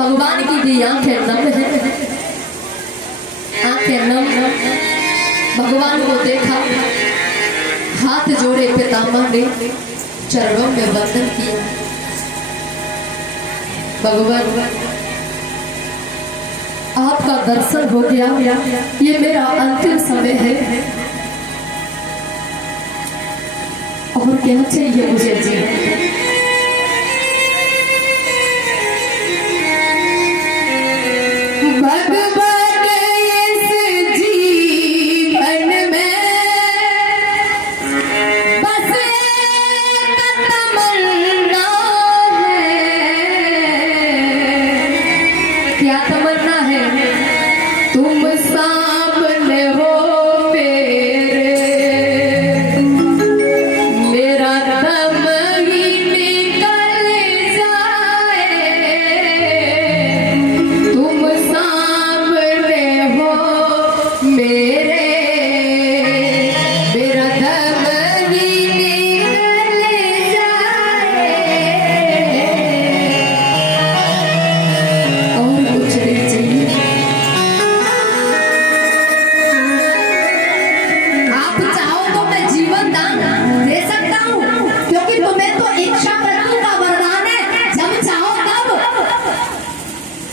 भगवान की भी आंखें नम है, आंखें नम। भगवान को देखा, हाथ जोड़े पितामह ने चरणों में वंदन किया। भगवान आपका दर्शन हो गया, ये मेरा अंतिम समय है और क्या चाहिए मुझे जी।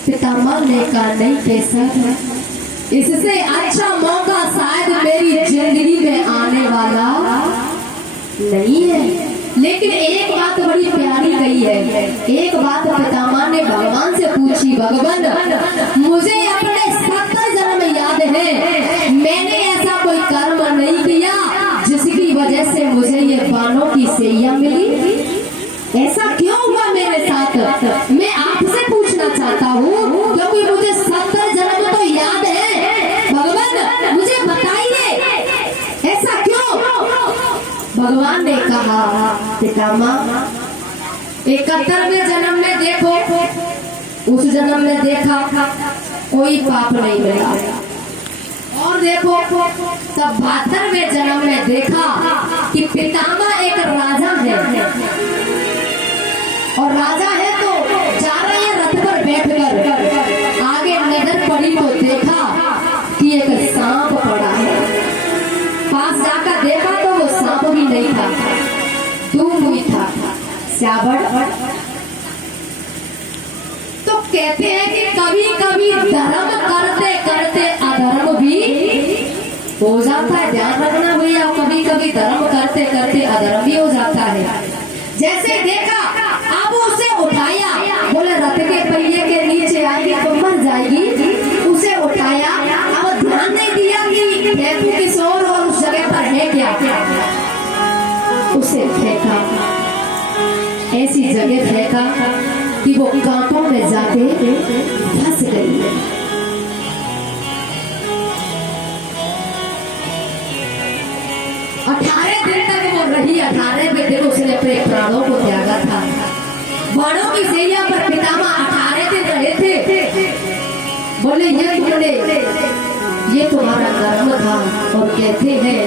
पितामह ने कहा नहीं कैसा था, इससे अच्छा मौका शायद मेरी जिंदगी में आने वाला नहीं है। लेकिन एक बात बड़ी प्यारी कही है, एक बात पितामह ने भगवान से पूछी, भगवान मुझे अपने 70 जन्म याद है, मैंने ऐसा कोई कर्म नहीं किया जिसकी वजह से मुझे ये बाणों की सैया मिली, ऐसा क्यों हुआ मेरे साथ? मैं आपसे पूछना चाहता हूँ क्योंकि मुझे 70 जन्म तो याद है, भगवान मुझे बताइए ऐसा क्यों? भगवान ने कहा पितामह 71वें जन्म में देखो, उस जन्म में देखा कोई पाप नहीं मिला, और देखो तब 72वें जन्म में देखा कि पितामह एक राजा है, और राजा है तो जा रहे हैं रथ पर बैठकर, आगे नजर पड़ी तो देखा कि एक सांप पड़ा है, पास जाकर देखा तो वो सांप भी नहीं था, धूम हुई था श्यावड़। तो कहते हैं कि कभी कभी धर्म करते करते अधर्म भी हो जाता है, ध्यान रखना भैया, कभी कभी धर्म करते करते अधर्म भी हो जाता है। जैसे देखा अब उसे उठाया, बोले रथ के पहिए के नीचे आएगी तो मर जाएगी, उसे उठाया, अब ध्यान नहीं दिया कि फेंकू किस और उस जगह पर है क्या, उसे फेंका, ऐसी जगह फेंका कि वो कांटों में जाके फंस गई। 18 दिन तक वो रही, 18वें दिन उसने अपने प्राणों को त्यागा था। बाणों की सैया पर पितामह 18 दिन रहे थे। बोले ये तुम्हारा कर्म था, और कहते हैं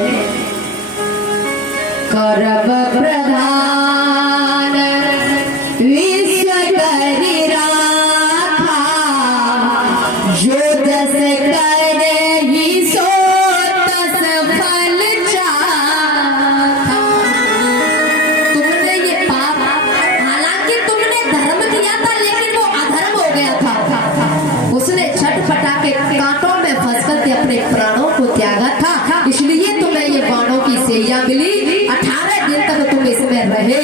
कर्म प्रधान विश्व करि राखा, जो जस करे ही सो तस फल चाखा। तुमने ये पाप, हालांकि तुमने धर्म किया था लेकिन वो अधर्म हो गया था, उसने छटपटा के कांटों में फंस करके अपने प्राणों को त्यागा था, इसलिए तुम्हें ये बाणों की सैया मिली। 18 दिन तक तुम इसमें रहे।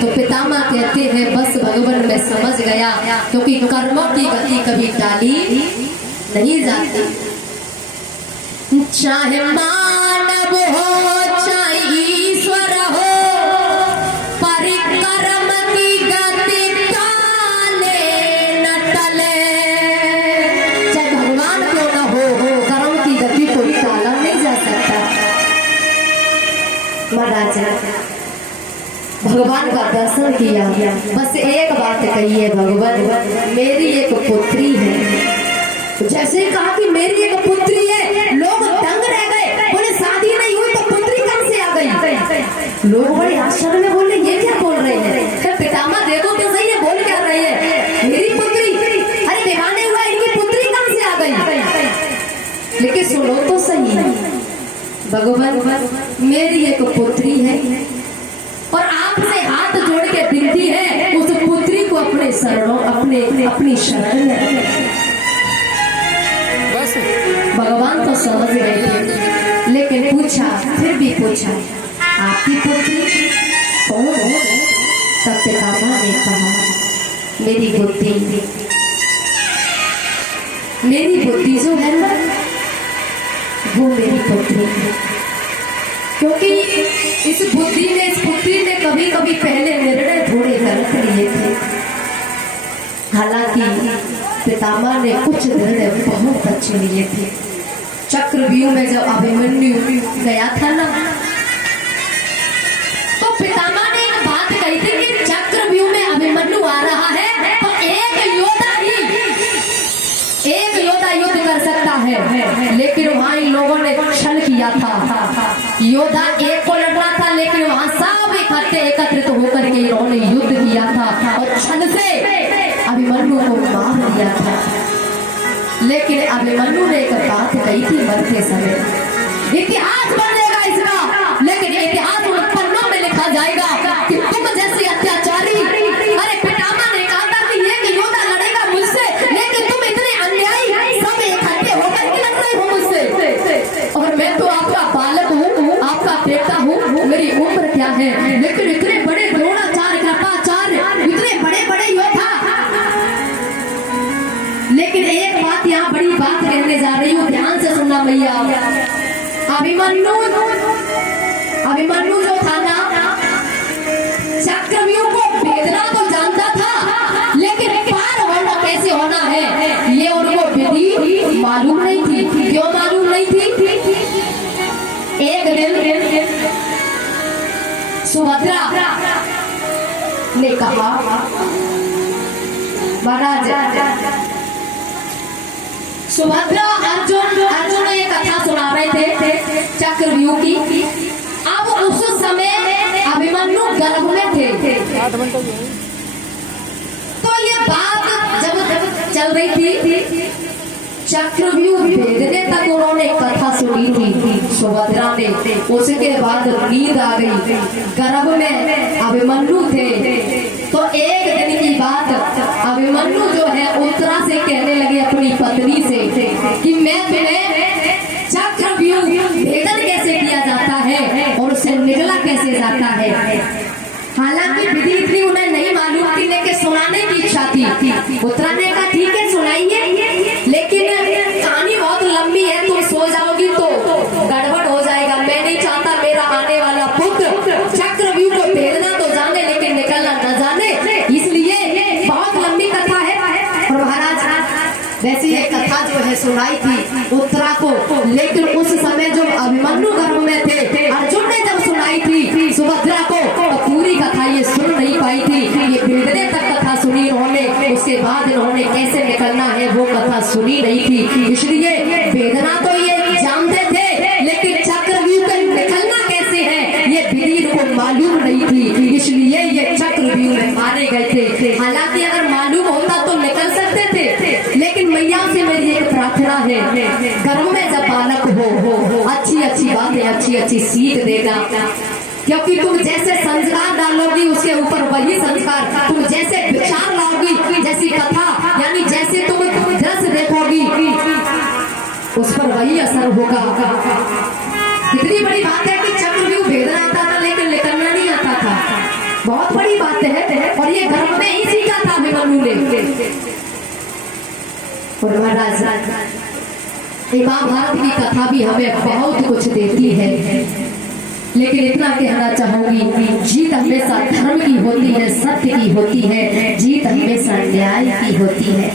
तो पितामह कहते हैं बस भगवान मैं समझ गया, क्योंकि कर्मों की गति कभी टाली नहीं जाती, चाहे मानव हो चाहे ईश्वर हो, परिक्रम की गति टाले न टले। चाहे भगवान क्यों न हो, कर्म की गति को टाला नहीं जा सकता। महाराजा भगवान का दर्शन किया, बस एक बात कही है, भगवान मेरी एक पुत्री है। जैसे कहा कि मेरी एक पुत्री है, लोग दंग रह गए, बोले शादी नहीं हुई तो पुत्री कहां से आ गई? लोग बड़े आश्चर्य में बोले ये क्या बोल रहे हैं? तो पितामह देखो तो सही है, बोल क्या रहे हैं? मेरी पुत्री, भगवान मेरी एक पुत्री है और आपसे हाथ जोड़ के विनती है उस पुत्री को अपने शरणों अपनी शरण में रखें। भगवान तो समझ रहे थे लेकिन पूछा, फिर भी पूछा, आपकी पुत्री कौन है? तब पितामह ने कहा, मेरी बुद्धि जो है ना वो मेरी पुत्री है, क्योंकि इस पुत्री ने कभी कभी पहले निर्णय थोड़े गलत लिए थे। हालांकि पितामह ने कुछ निर्णय बहुत अच्छे लिए थे। चक्रव्यूह में जब अभिमन्यु गया था ना, तो पितामह ने एक बात कही थी कि चक्रव्यूह में अभिमन्यु आ रहा है तो एक योद्धा युद्ध कर सकता है। लेकिन वहां इन लोगों ने छल किया था। योद्धा एक को लड़ रहा था लेकिन वहां सब एकत्रित होकर के इन्होंने युद्ध किया था और छल से अभिमन्यु को मार दिया था। लेकिन अभिमन्यु ने एक बात कही थी मरते समय, इतिहास बनेगा इसका, लेकिन इतिहास उन पन्नों में लिखा जाएगा कि तुम जैसे अत्याचारी, अरे पितामह ने कहा था कि ये योद्धा लड़ेगा मुझसे, लेकिन तुम इतने अन्यायी सब इकट्ठे होकर के लड़ रहे हो मुझसे, और मैं तो आपका बालक हूँ, आपका बेटा हूँ, मेरी उम्र क्या है, लेकिन इतने बड़े द्रोणाचार्य, कृपाचार्य, इतने बड़े बड़े योद्धा। लेकिन एक बात यहाँ बड़ी बात कहने जा रही हूँ, ध्यान से सुनना भैया। अभिमन्यु जो था ना, चक्रव्यूह को भेदना तो जानता था, लेकिन पार होना कैसे होना है ये उनको विधि मालूम नहीं थी। क्यों मालूम नहीं थी? एक दिन सुभद्रा ने कहा, महाराज सुभद्रा अर्जुन ये कथा सुना रहे थे चक्रव्यूह की। अब उस समय अभिमन्यु गर्भ में थे, तो ये बात जब चल रही थी, चक्रव्यूह भेदने तक उन्होंने कथा सुनी थी सुभद्रा ने। उसके बाद नींद आ गई, गर्भ में अभिमन्यु थे। तो एक दिन की बात, अभिमन्यु जो है उत्तरा से कहने लगे अपनी पत्नी से कि मैं तुम्हें चक्रव्यूह भेदन कैसे किया जाता है और उससे निकला कैसे जाता है। हालांकि विधि इतनी उन्हें नहीं मालूम थी, लेकिन सुनाने की इच्छा थी। उत्तरा ने कहा ठीक है सुनाइए, लेकिन कहानी बहुत लंबी है, तुम सो जाओगी तो गड़बड़ हो जाएगा। मैं नहीं चाहता मेरा आने वाला पुत्र चक्रव्यूह को भेदना तो जाने लेकिन निकलना न जाने, इसलिए बहुत लंबी कथा है। और महाराज वैसे ये कथा जो है सुनाई थी उत्तरा को, लेकिन उस समय जो अभिमन्यु गर्भ में थे, अर्जुन ने जब सुनाई थी सुभद्रा को, तो पूरी कथा ये सुन नहीं पाई थी। ये भेदने तक कथा सुनी इन्होंने, उसके बाद इन्होंने कैसे निकलना है वो कथा सुनी नहीं थी। इसलिए भेदना तो ये जानते थे, लेकिन चक्रव्यूह का निकलना कैसे है ये विधि को मालूम नहीं थी, इसलिए ये चक्रव्यूह में मारे गए थे। हालांकि अगर मालूम होता तो निकल सकते थे, लेकिन मैया से मेरी एक प्रार्थना है, गर्भ में जब बालक हो अच्छी बातें अच्छी सीख देना, क्योंकि तुम जैसे संस्कार डालोगी उसके ऊपर वही संस्कार, तुम जैसे विचार लाओगी, जैसी कथा यानी जैसे तुम दृश्य देखोगी उस पर वही असर होगा। इतनी बड़ी बात है कि चक्रव्यूह भेदना आता था लेकिन निकलना नहीं आता था, बहुत बड़ी बात है। और ये गर्भ में ही सीखा था अभिमन्यु ने। और महाराज महाभारत की कथा भी हमें बहुत कुछ देती है, लेकिन इतना कहना चाहूंगी, जीत हमेशा धर्म की होती है, सत्य की होती है, जीत हमेशा न्याय की होती है।